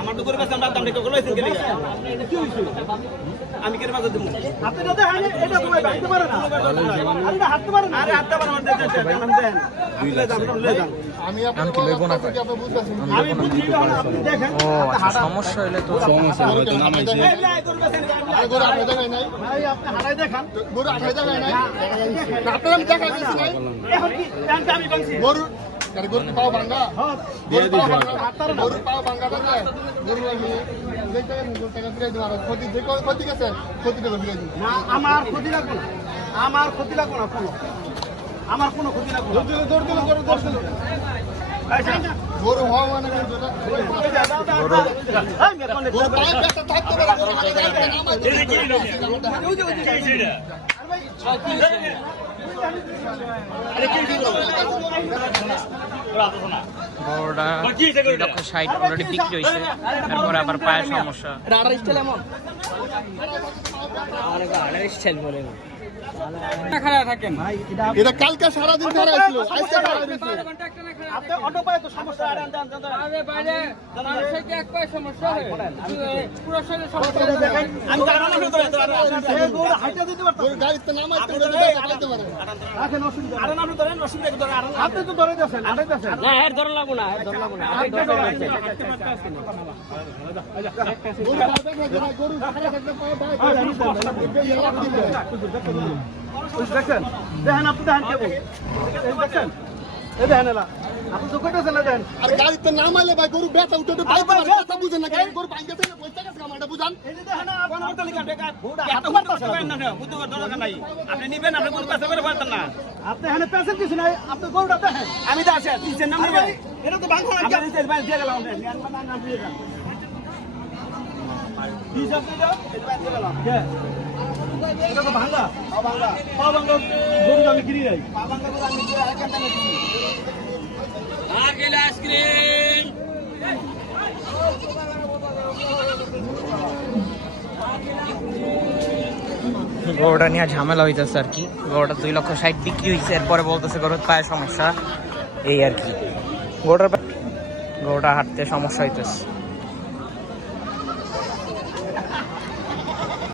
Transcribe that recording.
আমার তো করে দাম দাম রেখে কইছেন কেন আমি কেন বাজার দেব আপনি যদি হানে এটা তুমি বাইতে পারে না আরে হাঁটতে পারে না আরে হাঁটতে পারে না দেন আপনি যান লয়ে যান আমি আপনাকে কি লইব না আমি বুঝি আপনি দেখেন ও আচ্ছা সমস্যা হইলে তো সমস্যা হয়তো নামাইছে গরু আঠাই দেখাই নাই ভাই আপনি হারাই দেখান গরু আঠাই দেখাই নাই আপনারা আমি দেখাই দিছি নাই এখন কি প্যান্ট আমি বাংছি গরু আরে গরু পাও ভাঙা হ্যাঁ দিয়ে দিছি গরু পাও ভাঙা থাকে গরু আমি দেখতে গরু টাকা ফিরে দিলাম ক্ষতি গেছে ক্ষতি টাকা ফিরে দিন না আমার ক্ষতি লাগবে না আমার ক্ষতি লাগবে না কোনো আমার কোনো ক্ষতি লাগবে না দৌড় দিল গরু গরু হওয়া মানে গরু পায়ে ব্যথা থাকতে পারে গরুটা 2,60,000 অলরেডি বিক্রি হয়েছে তারপরে আবার পায়ের সমস্যা এটা কালকে সারাদিন খারাপ ছিল আজকে খারাপ হয়েছে আপনি অটো পায় তো সমস্যা আরে আরে বাইরে মানুষের কি এক পায় সমস্যা হয় পুরো শরীরে সমস্যা দেখেন আমি দাঁড়ানো না ধরে এই গোল হাইটা দিতে পারতাম ওই গাড়িতে নামাইতে পাইতে পারে রাখেন অসুবিধা আরে না ধরেন অসুবিধা কি ধরে আপনি তো ধরে যাচ্ছেন আরে যাচ্ছেন না এর ধরে লাগবো না আপনি ধরে যাচ্ছেন গরু খারাপ থাকলে পায় দেখেন দেখেন আপনি দেখেন কেবল দেখেন এই দেখেন এলা আপনি তো কইতেছেন না দেখেন আরে গাড়িতে নামাইলে ভাই গরু ব্যথা উঠে পাইতে পারে কথা বুঝেন না গরু ভাঙ গেছে না পয়সা গেছে আমারটা বুঝান এই যে দেখেন আপনি আমার তালিকা টাকা এত করতে পারেন না বুঝতে দরকার নাই আপনি নিবেন আপনি গরু কাছে করে পারতেন না আপনি এখানে পেছেন কিছু নাই আপনি গরুটা দেখেন আমি তো আসি তিনজন নাম নেবেন এটা তো ভাঙো না কি আপনি ভাই দিয়ে গেলাম নাম দিয়ে যান হিসাব দিয়ে দাও এটা দিয়ে গেলাম এটা তো ভাঙা ভাঙা গরু আমি কিনি নাই ভাঙা গরু আমি আরেকটা নিয়েছি আগে আইসক্রিম গরুটা নিয়ে ঝামেলা হইতেছে আর কি গরুটা 2,60,000 বিক্রি হয়েছে এরপরে বলতেছে গরুর পায়ের সমস্যা এই আর কি গরুটা হাঁটতে সমস্যা হইতেছে